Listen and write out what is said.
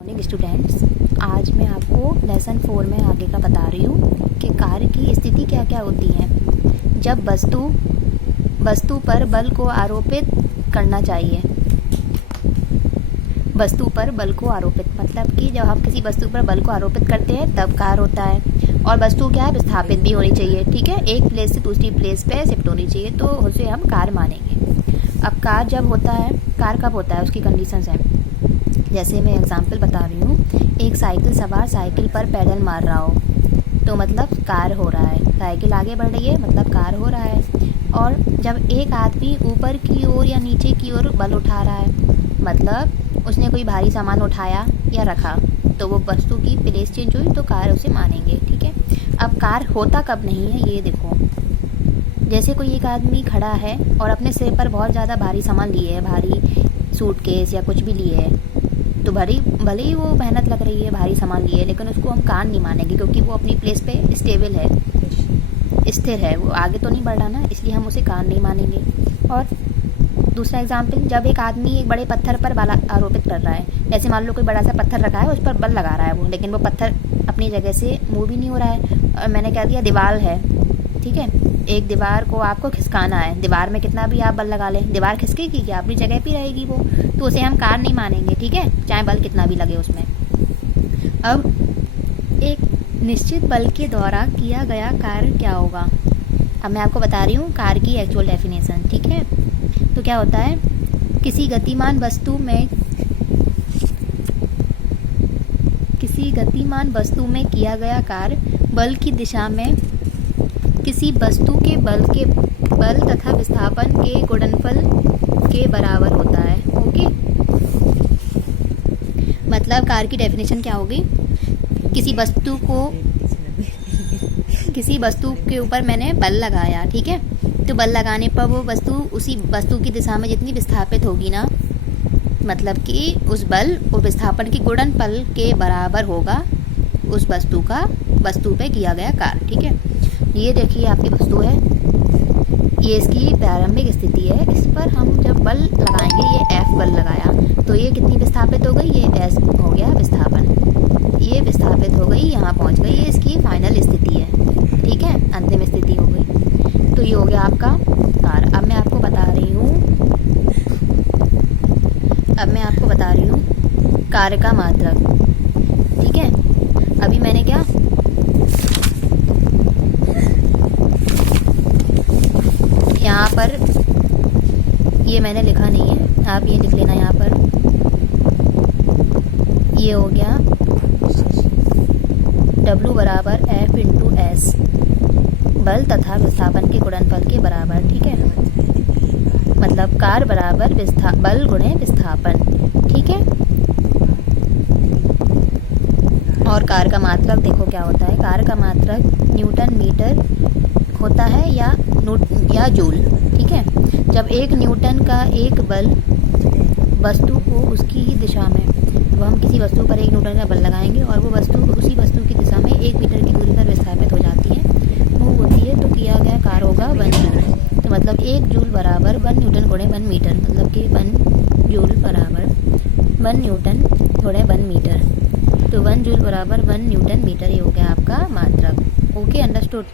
Morning students, आज मैं आपको लेसन 4 में आगे का बता रही हूँ कि कार्य की स्थिति क्या क्या होती है जब वस्तु पर बल को आरोपित करना चाहिए। वस्तु पर बल को आरोपित मतलब कि जब हम किसी वस्तु पर बल को आरोपित करते हैं तब कार्य होता है। और वस्तु क्या है, विस्थापित भी होनी चाहिए। ठीक है, एक प्लेस से दूसरी प्लेस पे शिफ्ट होनी चाहिए, तो उसे हम कार्य मानेंगे। अब कार्य जब होता है, कार्य कब होता है, उसकी कंडीशंस हैं। जैसे मैं एग्जांपल बता रही हूँ, एक साइकिल सवार साइकिल पर पैडल मार रहा हो तो मतलब कार्य हो रहा है। साइकिल आगे बढ़ रही है मतलब कार्य हो रहा है। और जब एक आदमी ऊपर की ओर या नीचे की ओर बल उठा रहा है मतलब उसने कोई भारी सामान उठाया या रखा, तो वो वस्तु की प्लेस चेंज हुई तो कार्य उसे मानेंगे। ठीक है, अब कार्य होता कब नहीं है ये देखो। जैसे कोई एक आदमी खड़ा है और अपने सिर पर बहुत ज़्यादा भारी सामान लिए है, भारी सूटकेस या कुछ भी लिए है, तो भले ही वो मेहनत लग रही है, भारी सामान लिए है, लेकिन उसको हम कार्य नहीं मानेंगे क्योंकि वो अपनी प्लेस पे स्टेबल है, स्थिर है, वो आगे तो नहीं बढ़ रहा ना, इसलिए हम उसे कार्य नहीं मानेंगे। और दूसरा एग्जाम्पल, जब एक आदमी एक बड़े पत्थर पर बल आरोपित कर रहा है, जैसे मान लो कोई बड़ा सा पत्थर रखा है, उस पर बल लगा रहा है वो, लेकिन वो पत्थर अपनी जगह से मूव भी नहीं हो रहा है। और मैंने कह दिया दीवार है, ठीक है, एक दीवार को आपको खिसकाना है, दीवार में कितना भी आप बल लगा लें, दीवार खिसकेगी क्या, अपनी जगह पे रहेगी वो, तो उसे हम कार्य नहीं मानेंगे। ठीक है, चाहे बल कितना भी लगे उसमें। अब एक निश्चित बल के द्वारा किया गया कार्य क्या होगा। अब मैं आपको बता रही हूँ कार्य की एक्चुअल डेफिनेशन। ठीक है, तो क्या होता है, किसी गतिमान वस्तु में किया गया कार्य बल की दिशा में किसी वस्तु के बल तथा विस्थापन के गुणनफल के बराबर होता है। ओके, मतलब कार्य की डेफिनेशन क्या होगी, किसी वस्तु के ऊपर मैंने बल लगाया, ठीक है, तो बल लगाने पर वो वस्तु उसी वस्तु की दिशा में जितनी विस्थापित होगी ना, मतलब कि उस बल और विस्थापन के गुणनफल के बराबर होगा उस वस्तु पे किया गया कार्य। ठीक है, ये देखिए आपकी वस्तु है, ये इसकी प्रारंभिक स्थिति है, इस पर हम जब बल लगाएंगे, ये F बल लगाया तो ये कितनी विस्थापित हो गई, ये S हो गया विस्थापन, ये विस्थापित हो गई, यहाँ पहुँच गई, ये इसकी फाइनल स्थिति है। ठीक है, अंतिम स्थिति हो गई, तो ये हो गया आपका कार्य। अब मैं आपको बता रही हूँ कार्य का मात्रक। ठीक है, अभी मैंने क्या, यहाँ पर ये मैंने लिखा नहीं है, आप ये लिख लेना यहाँ पर, ये हो गया W बराबर F इंटू S, बल तथा विस्थापन के गुणनफल के बराबर। ठीक है, मतलब कार्य बराबर बल गुणे विस्थापन। ठीक है, और कार्य का मात्रक देखो क्या होता है, कार्य का मात्रक न्यूटन मीटर होता है या जूल। ठीक है, जब एक न्यूटन का एक बल वस्तु को उसकी ही दिशा में, तो हम किसी वस्तु पर एक न्यूटन का बल लगाएंगे और वो वस्तु उसी वस्तु की दिशा में 1 मीटर की दूरी पर विस्थापित हो जाती है, मूव होती है, तो किया गया कार्य होगा 1 जूल। तो मतलब 1 जूल बराबर 1 न्यूटन गुणे 1 मीटर, मतलब कि 1 जूल बराबर 1 न्यूटन गुणे 1 मीटर, तो 1 जूल बराबर 1 न्यूटन मीटर, ये हो गया आपका मात्रक। Okay, understood.